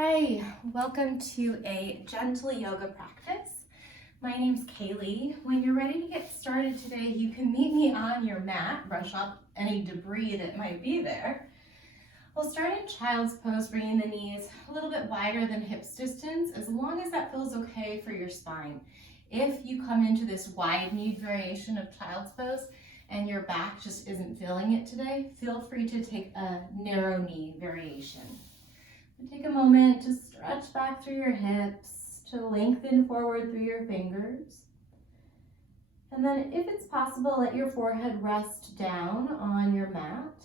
Hi, welcome to a gentle yoga practice. My name's Kaylee. When you're ready to get started today, you can meet me on your mat, brush up any debris that might be there. We'll start in child's pose, bringing the knees a little bit wider than hips distance, as long as that feels okay for your spine. If you come into this wide kneed variation of child's pose and your back just isn't feeling it today, feel free to take a narrow knee variation. Take a moment to stretch back through your hips, to lengthen forward through your fingers. And then if it's possible, let your forehead rest down on your mat.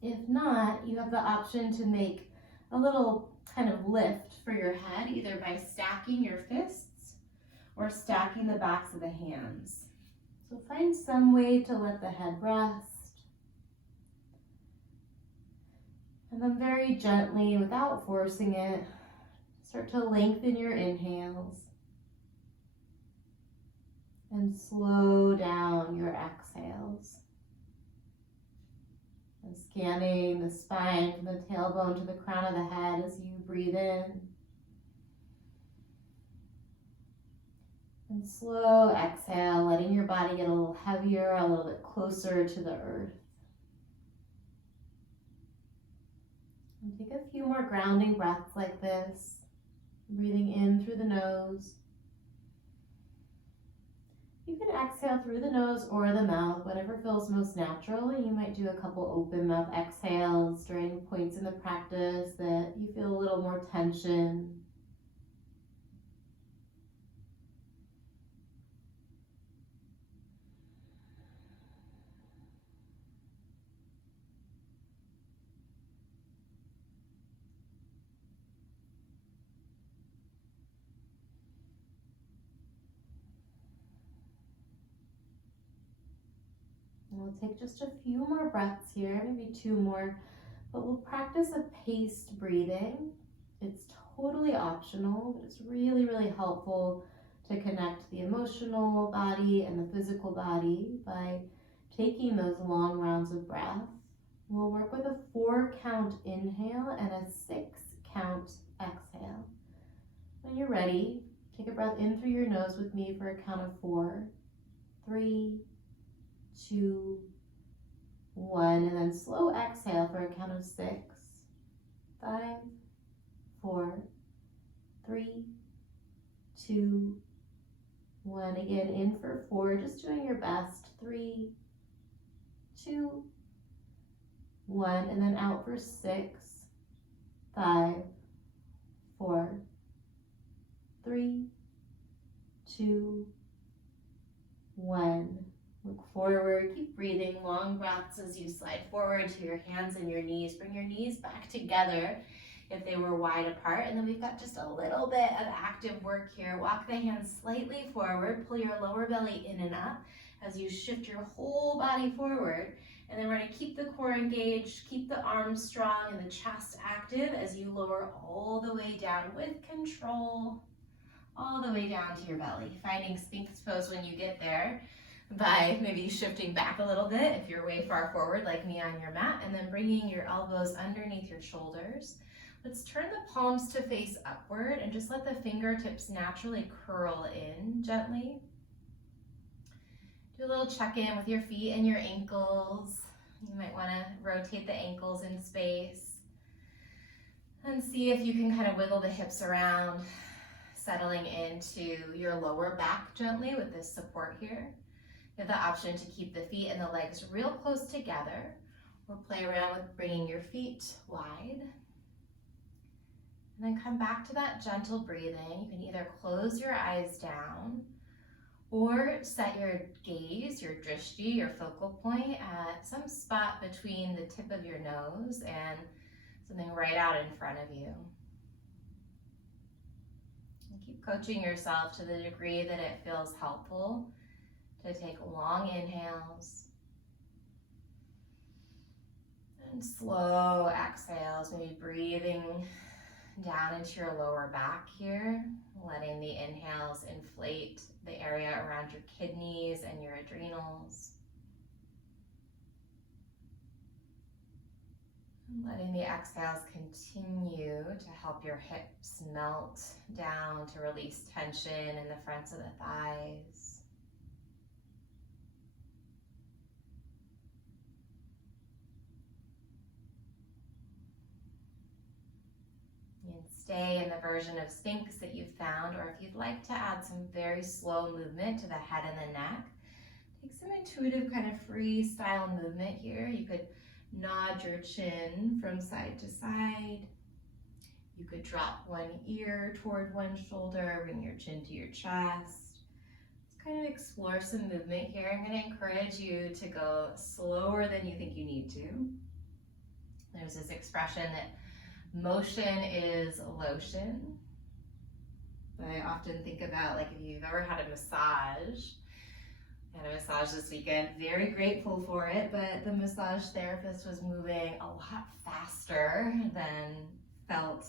If not, you have the option to make a little kind of lift for your head, either by stacking your fists or stacking the backs of the hands. So find some way to let the head rest. And then very gently, without forcing it, start to lengthen your inhales and slow down your exhales. And scanning the spine from the tailbone to the crown of the head as you breathe in. And slow exhale, letting your body get a little heavier, a little bit closer to the earth. And take a few more grounding breaths like this, breathing in through the nose. You can exhale through the nose or the mouth, whatever feels most natural. You might do a couple open mouth exhales during points in the practice that you feel a little more tension. We'll take just a few more breaths here, maybe 2 more, but we'll practice a paced breathing. It's totally optional, but it's really, really helpful to connect the emotional body and the physical body by taking those long rounds of breath. We'll work with a 4-count inhale and a 6-count exhale. When you're ready, take a breath in through your nose with me for a count of 4, 3, 2, 1, and then slow exhale for a count of 6, 5, 4, 3, 2, 1. Again, in for 4, just doing your best. 3, 2, 1, and then out for 6, 5, 4, 3, 2, 1. Look forward, keep breathing, long breaths as you slide forward to your hands and your knees. Bring your knees back together if they were wide apart. And then we've got just a little bit of active work here. Walk the hands slightly forward, pull your lower belly in and up as you shift your whole body forward. And then we're gonna keep the core engaged, keep the arms strong and the chest active as you lower all the way down with control, all the way down to your belly. Finding Sphinx pose when you get there, by maybe shifting back a little bit if you're way far forward like me on your mat, and then bringing your elbows underneath your shoulders. Let's turn the palms to face upward and just let the fingertips naturally curl in gently. Do a little check-in with your feet and your ankles. You might want to rotate the ankles in space and see if you can kind of wiggle the hips around, settling into your lower back gently with this support here. You have the option to keep the feet and the legs real close together, or play around with bringing your feet wide. And then come back to that gentle breathing. You can either close your eyes down or set your gaze, your drishti, your focal point at some spot between the tip of your nose and something right out in front of you. And keep coaching yourself to the degree that it feels helpful to take long inhales and slow exhales, maybe breathing down into your lower back here, letting the inhales inflate the area around your kidneys and your adrenals. Letting the exhales continue to help your hips melt down to release tension in the fronts of the thighs. You can stay in the version of Sphinx that you've found, or if you'd like to add some very slow movement to the head and the neck, take some intuitive kind of freestyle movement here. You could nod your chin from side to side. You could drop one ear toward one shoulder, bring your chin to your chest. Let's kind of explore some movement here. I'm going to encourage you to go slower than you think you need to. There's this expression that motion is lotion. I often think about, like, if you've ever had a massage. I had a massage this weekend, very grateful for it, but the massage therapist was moving a lot faster than felt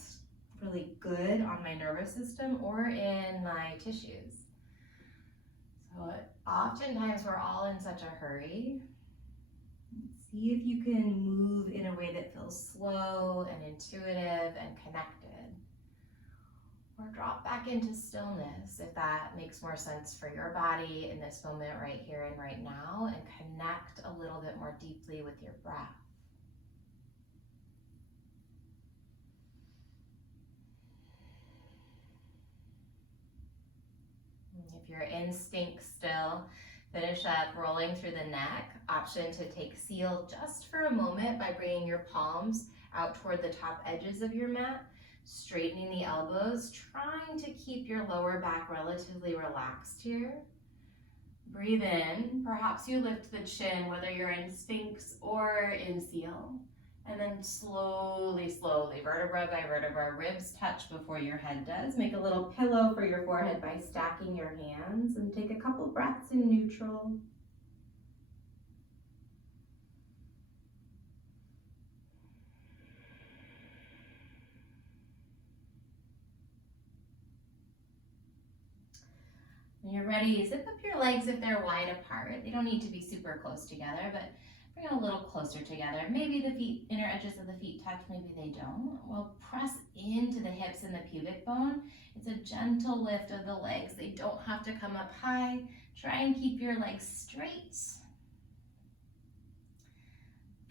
really good on my nervous system or in my tissues. So oftentimes we're all in such a hurry. See if you can move in a way that feels slow and intuitive and connected. Or drop back into stillness if that makes more sense for your body in this moment right here and right now, and connect a little bit more deeply with your breath. If you're in Sphinx still, finish up rolling through the neck. Option to take seal just for a moment by bringing your palms out toward the top edges of your mat, straightening the elbows, trying to keep your lower back relatively relaxed here. Breathe in. Perhaps you lift the chin, whether you're in Sphinx or in seal. And then slowly, vertebra by vertebra, ribs touch before your head does. Make a little pillow for your forehead by stacking your hands, and take a couple breaths in neutral. When you're ready, zip up your legs if they're wide apart. They don't need to be super close together, but bring them a little closer together. Maybe the feet, inner edges of the feet touch, maybe they don't. We'll press into the hips and the pubic bone. It's a gentle lift of the legs. They don't have to come up high. Try and keep your legs straight.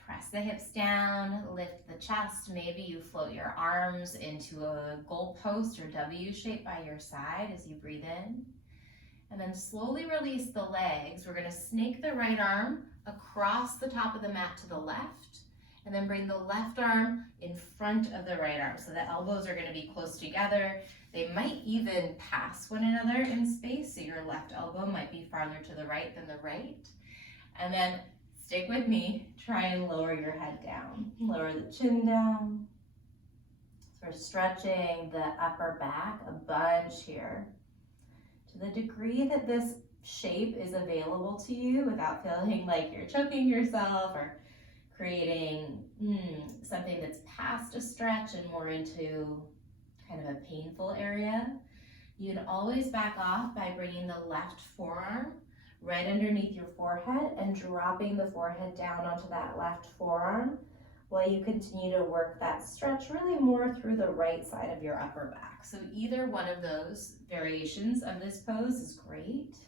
Press the hips down, lift the chest. Maybe you float your arms into a goalpost or W shape by your side as you breathe in. And then slowly release the legs. We're going to snake the right arm across the top of the mat to the left, and then bring the left arm in front of the right arm. So the elbows are going to be close together. They might even pass one another in space, so your left elbow might be farther to the right than the right. And then stick with me, try and lower your head down. Lower the chin down. So we're stretching the upper back a bunch here. To the degree that this shape is available to you without feeling like you're choking yourself or creating something that's past a stretch and more into kind of a painful area, you can always back off by bringing the left forearm right underneath your forehead and dropping the forehead down onto that left forearm while you continue to work that stretch really more through the right side of your upper back. So either one of those variations of this pose is great.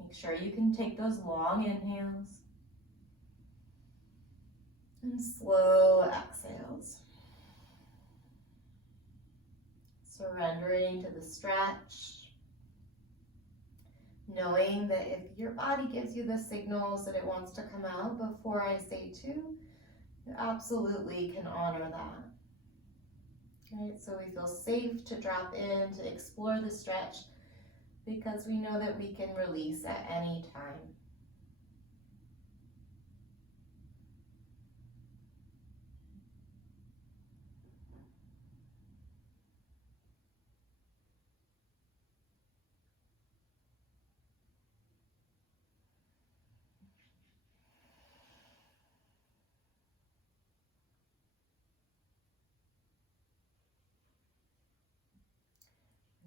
Make sure you can take those long inhales and slow exhales. Surrendering to the stretch. Knowing that if your body gives you the signals that it wants to come out before I say to, you absolutely can honor that. Right, so we feel safe to drop in, to explore the stretch, because we know that we can release at any time.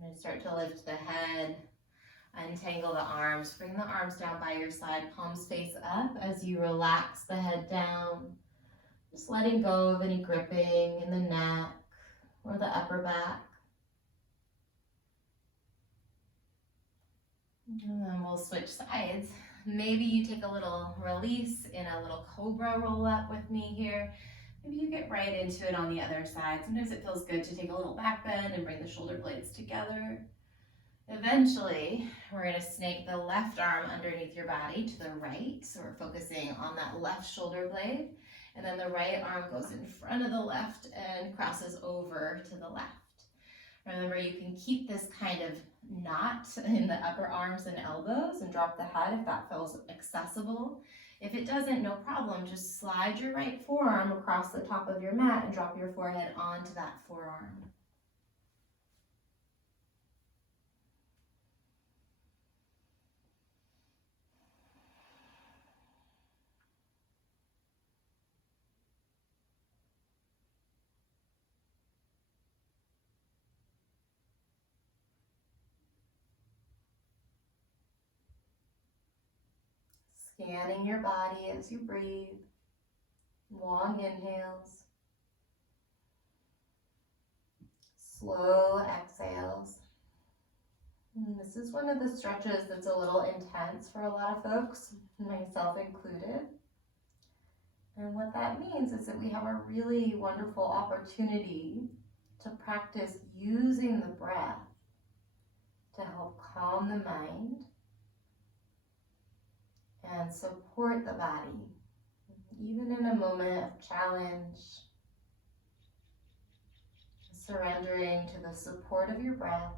I'm going to start to lift the head, untangle the arms, bring the arms down by your side, palms face up as you relax the head down. Just letting go of any gripping in the neck or the upper back. And then we'll switch sides. Maybe you take a little release in a little cobra roll up with me here. Maybe you get right into it on the other side. Sometimes it feels good to take a little back bend and bring the shoulder blades together. Eventually, we're going to snake the left arm underneath your body to the right. So we're focusing on that left shoulder blade. And then the right arm goes in front of the left and crosses over to the left. Remember, you can keep this kind of knot in the upper arms and elbows and drop the head if that feels accessible. If it doesn't, no problem. Just slide your right forearm across the top of your mat and drop your forehead onto that forearm. Scanning your body as you breathe. Long inhales. Slow exhales. And this is one of the stretches that's a little intense for a lot of folks, myself included. And what that means is that we have a really wonderful opportunity to practice using the breath to help calm the mind and support the body, even in a moment of challenge, surrendering to the support of your breath.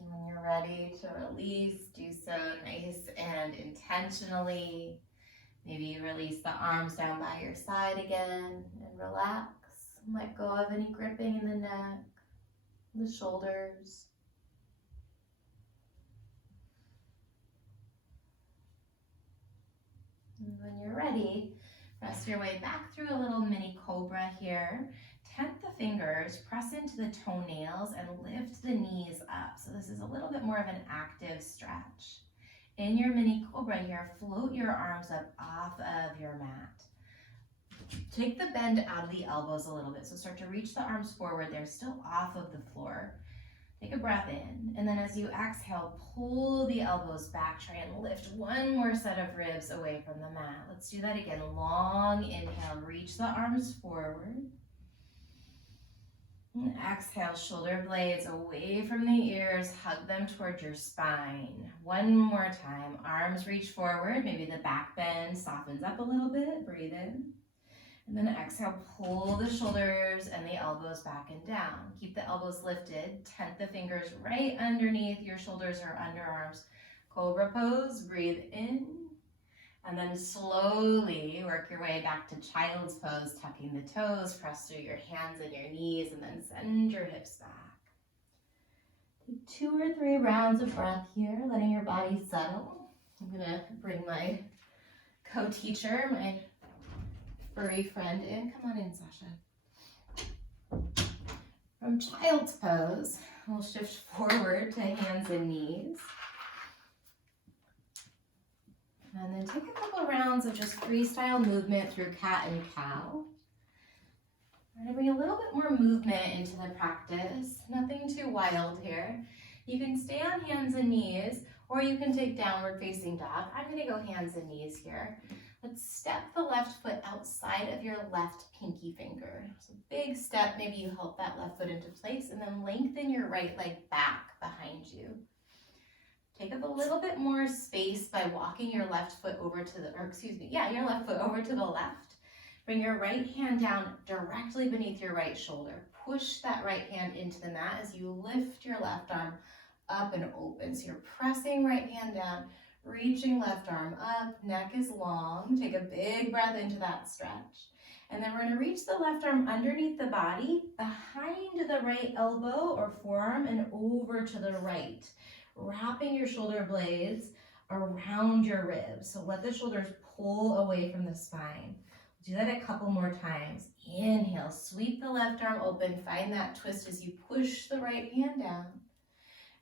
And when you're ready to release, do so nice and intentionally. Maybe you release the arms down by your side again and relax. Let go of any gripping in the neck, the shoulders. And when you're ready, rest your way back through a little mini cobra here. Tent the fingers, press into the toenails, and lift the knees up. So this is a little bit more of an active stretch. In your mini cobra here, float your arms up off of your mat. Take the bend out of the elbows a little bit. So start to reach the arms forward. They're still off of the floor. Take a breath in. And then as you exhale, pull the elbows back. Try and lift one more set of ribs away from the mat. Let's do that again. Long inhale. Reach the arms forward. And exhale, shoulder blades away from the ears, hug them towards your spine. One more time, arms reach forward, maybe the back bend softens up a little bit, breathe in. And then exhale, pull the shoulders and the elbows back and down. Keep the elbows lifted, tent the fingers right underneath your shoulders or underarms. Cobra pose, breathe in. And then slowly work your way back to child's pose, tucking the toes, press through your hands and your knees, and then send your hips back. Take 2 or 3 rounds of breath here, letting your body settle. I'm gonna bring my co-teacher, my furry friend in. Come on in, Sasha. From child's pose, we'll shift forward to hands and knees. And then take a couple rounds of just freestyle movement through cat and cow. We're going to bring a little bit more movement into the practice. Nothing too wild here. You can stay on hands and knees, or you can take downward facing dog. I'm going to go hands and knees here. Let's step the left foot outside of your left pinky finger. So big step, maybe you help that left foot into place, and then lengthen your right leg back behind you. Take up a little bit more space by walking your left foot over to the, your left foot over to the left. Bring your right hand down directly beneath your right shoulder. Push that right hand into the mat as you lift your left arm up and open. So you're pressing right hand down, reaching left arm up, neck is long. Take a big breath into that stretch. And then we're going to reach the left arm underneath the body, behind the right elbow or forearm, and over to the right. Wrapping your shoulder blades around your ribs. So let the shoulders pull away from the spine. Do that a couple more times. Inhale, sweep the left arm open. Find that twist as you push the right hand down.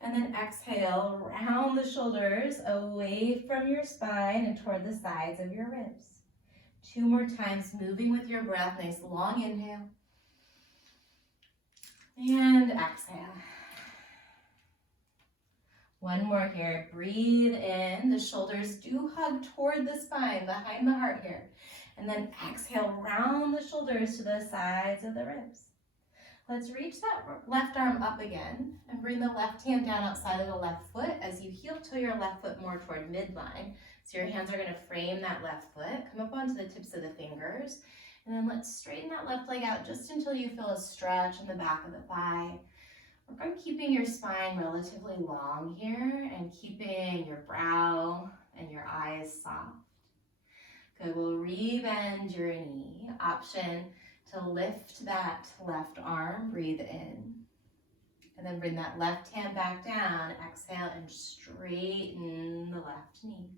And then exhale, round the shoulders away from your spine and toward the sides of your ribs. 2 more times, moving with your breath. Nice long inhale. And exhale. 1 more here. Breathe in. The shoulders do hug toward the spine, behind the heart here. And then exhale, round the shoulders to the sides of the ribs. Let's reach that left arm up again and bring the left hand down outside of the left foot as you heel toe your left foot more toward midline. So your hands are going to frame that left foot. Come up onto the tips of the fingers. And then let's straighten that left leg out just until you feel a stretch in the back of the thigh. Work on keeping your spine relatively long here and keeping your brow and your eyes soft. Good, we'll re-bend your knee. Option to lift that left arm, breathe in. And then bring that left hand back down, exhale and straighten the left knee.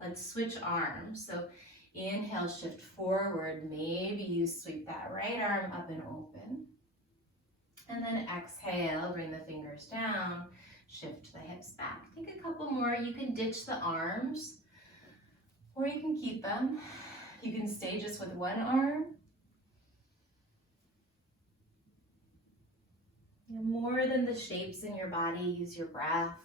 Let's switch arms. So inhale, shift forward. Maybe you sweep that right arm up and open. And then exhale, bring the fingers down, shift the hips back. Take a couple more. You can ditch the arms or you can keep them. You can stay just with one arm. More than the shapes in your body, use your breath.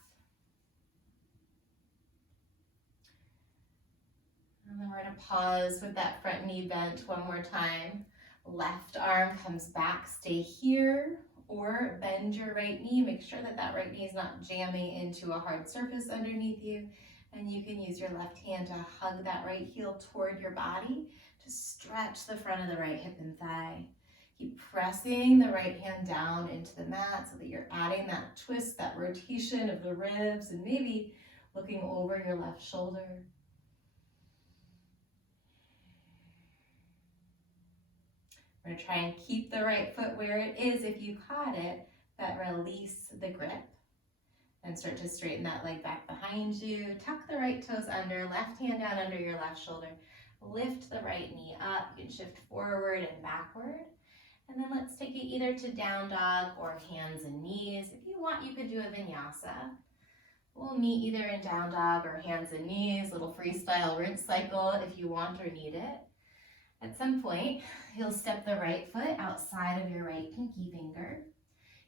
And then we're going to pause with that front knee bent 1 more time. Left arm comes back, stay here, or bend your right knee. Make sure that that right knee is not jamming into a hard surface underneath you. And you can use your left hand to hug that right heel toward your body to stretch the front of the right hip and thigh. Keep pressing the right hand down into the mat so that you're adding that twist, that rotation of the ribs, and maybe looking over your left shoulder. We're going to try and keep the right foot where it is if you caught it, but release the grip. And start to straighten that leg back behind you. Tuck the right toes under, left hand down under your left shoulder. Lift the right knee up. You can shift forward and backward. And then let's take it either to down dog or hands and knees. If you want, you could do a vinyasa. We'll meet either in down dog or hands and knees, little freestyle rinse cycle if you want or need it. At some point, you'll step the right foot outside of your right pinky finger.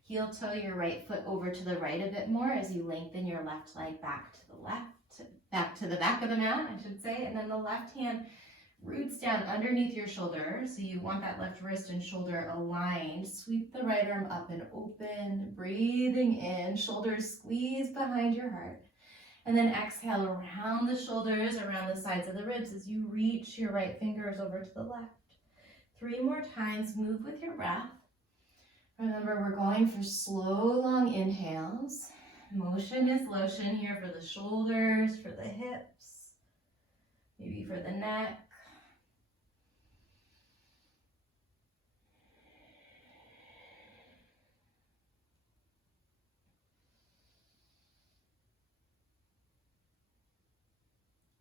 Heel toe your right foot over to the right a bit more as you lengthen your left leg back to the left, back to the back of the mat, I should say. And then the left hand roots down underneath your shoulder. So you want that left wrist and shoulder aligned. Sweep the right arm up and open, breathing in, shoulders squeeze behind your heart. And then exhale around the shoulders, around the sides of the ribs as you reach your right fingers over to the left. 3 more times, move with your breath. Remember, we're going for slow, long inhales. Motion is lotion here for the shoulders, for the hips, maybe for the neck.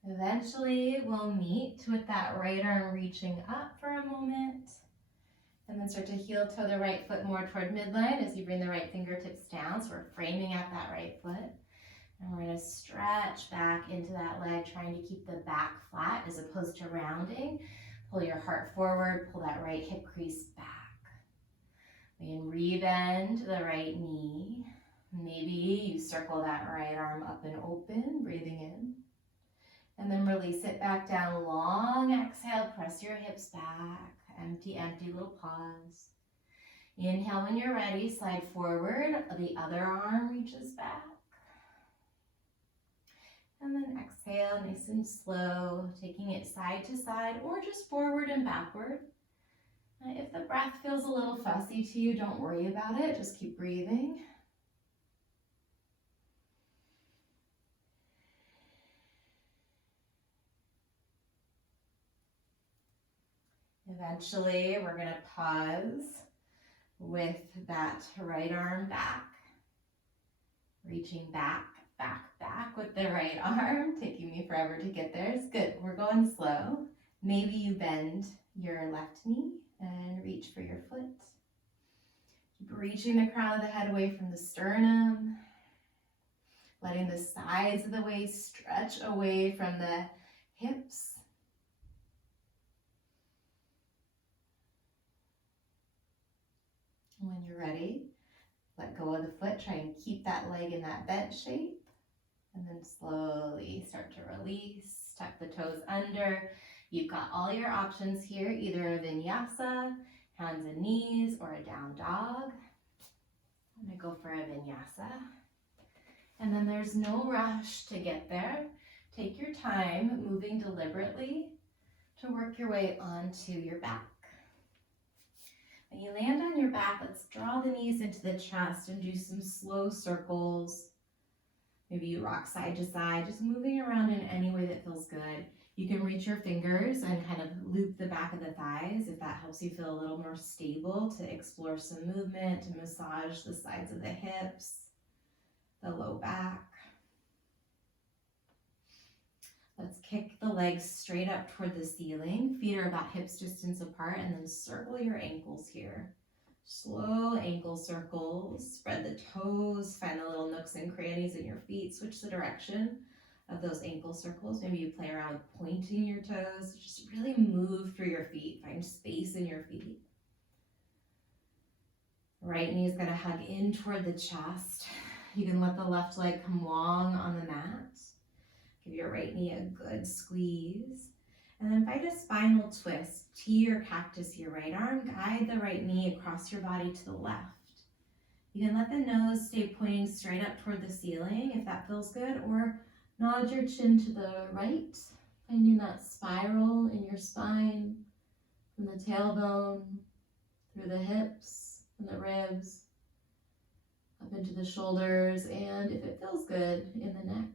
Eventually, we'll meet with that right arm reaching up for a moment. And then start to heel toe the right foot more toward midline as you bring the right fingertips down. So we're framing out that right foot. And we're going to stretch back into that leg, trying to keep the back flat as opposed to rounding. Pull your heart forward, pull that right hip crease back. We can re-bend the right knee. Maybe you circle that right arm up and open, breathing in. And then release it back down. Long exhale, press your hips back. Empty, empty, little pause. Inhale when you're ready, slide forward. The other arm reaches back. And then exhale, nice and slow, taking it side to side or just forward and backward. If the breath feels a little fussy to you, don't worry about it. Just keep breathing. Eventually, we're going to pause with that right arm back, reaching back back with the right arm, taking me forever to get there. It's good. We're going slow. Maybe you bend your left knee and reach for your foot. Keep reaching the crown of the head away from the sternum, letting the sides of the waist stretch away from the hips. When you're ready, let go of the foot. Try and keep that leg in that bent shape. And then slowly start to release. Tuck the toes under. You've got all your options here, either a vinyasa, hands and knees, or a down dog. I'm going to go for a vinyasa. And then there's no rush to get there. Take your time, moving deliberately to work your way onto your back. When you land on your back, let's draw the knees into the chest and do some slow circles. Maybe you rock side to side, just moving around in any way that feels good. You can reach your fingers and kind of loop the back of the thighs if that helps you feel a little more stable, to explore some movement, to massage the sides of the hips, the low back. Let's kick the legs straight up toward the ceiling. Feet are about hips distance apart, and then circle your ankles here. Slow ankle circles. Spread the toes. Find the little nooks and crannies in your feet. Switch the direction of those ankle circles. Maybe you play around with pointing your toes. Just really move through your feet. Find space in your feet. Right knee is going to hug in toward the chest. You can let the left leg come long on the mat. Give your right knee a good squeeze. And then find a spinal twist. T or cactus your right arm. Guide the right knee across your body to the left. You can let the nose stay pointing straight up toward the ceiling if that feels good, or nod your chin to the right, finding that spiral in your spine from the tailbone, through the hips and the ribs, up into the shoulders, and if it feels good, in the neck.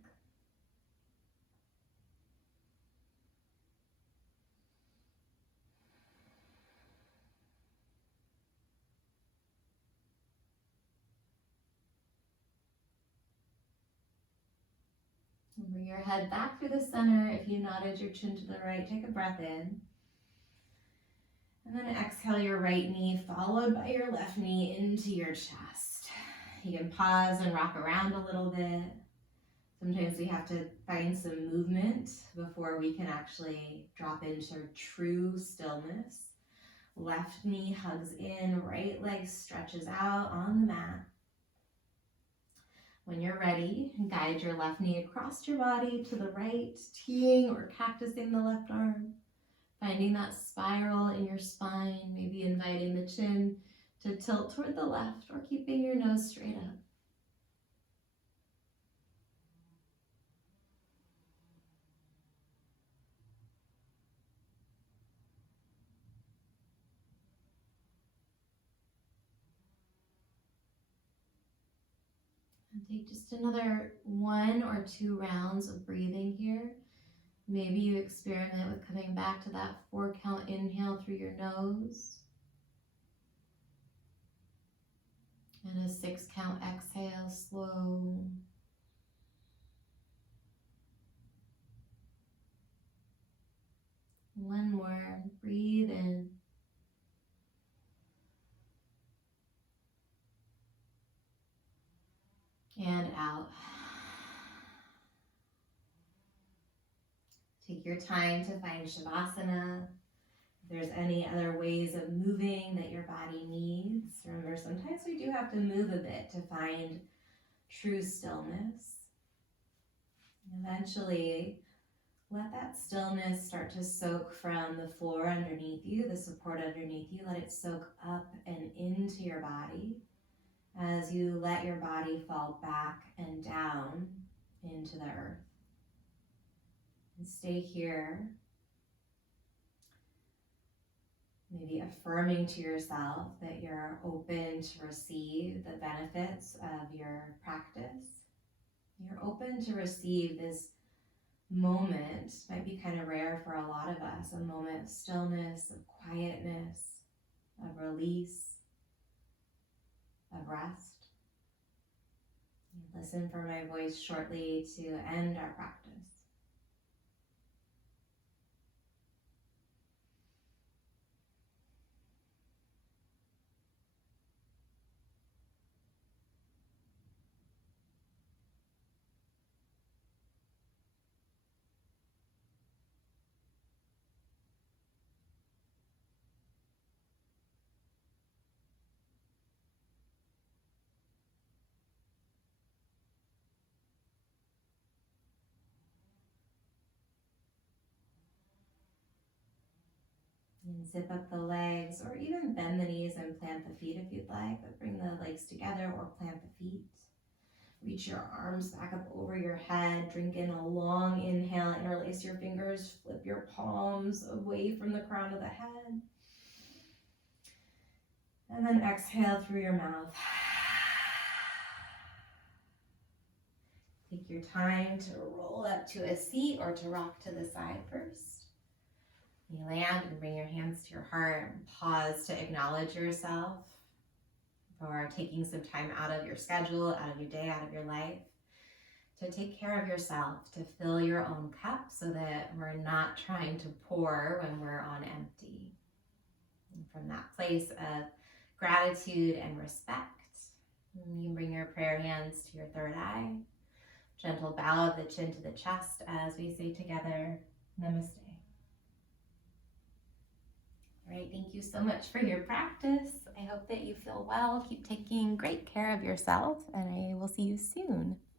And bring your head back through the center. If you nodded your chin to the right, take a breath in. And then exhale your right knee, followed by your left knee into your chest. You can pause and rock around a little bit. Sometimes we have to find some movement before we can actually drop into true stillness. Left knee hugs in, right leg stretches out on the mat. When you're ready, guide your left knee across your body to the right, teeing or cactusing the left arm. Finding that spiral in your spine, maybe inviting the chin to tilt toward the left, or keeping your nose straight up. And take just another 1 or 2 rounds of breathing here. Maybe you experiment with coming back to that 4 count inhale through your nose. And a 6 count exhale, slow. One more, breathe in. And out. Take your time to find Shavasana. If there's any other ways of moving that your body needs, remember sometimes we do have to move a bit to find true stillness. And eventually, let that stillness start to soak from the floor underneath you, the support underneath you. Let it soak up and into your body as you let your body fall back and down into the earth. And stay here, maybe affirming to yourself that you're open to receive the benefits of your practice. You're open to receive this moment, might be kind of rare for a lot of us, a moment of stillness, of quietness, of release, of rest. Listen for my voice shortly to end our practice. And zip up the legs, or even bend the knees and plant the feet if you'd like, but bring the legs together or plant the feet. Reach your arms back up over your head. Drink in a long inhale. Interlace your fingers. Flip your palms away from the crown of the head. And then exhale through your mouth. Take your time to roll up to a seat or to rock to the side first. You land and bring your hands to your heart and pause to acknowledge yourself for taking some time out of your schedule, out of your day, out of your life, to take care of yourself, to fill your own cup so that we're not trying to pour when we're on empty. And from that place of gratitude and respect, you can bring your prayer hands to your third eye. Gentle bow of the chin to the chest as we say together, Namaste. All right, thank you so much for your practice. I hope that you feel well. Keep taking great care of yourself, and I will see you soon.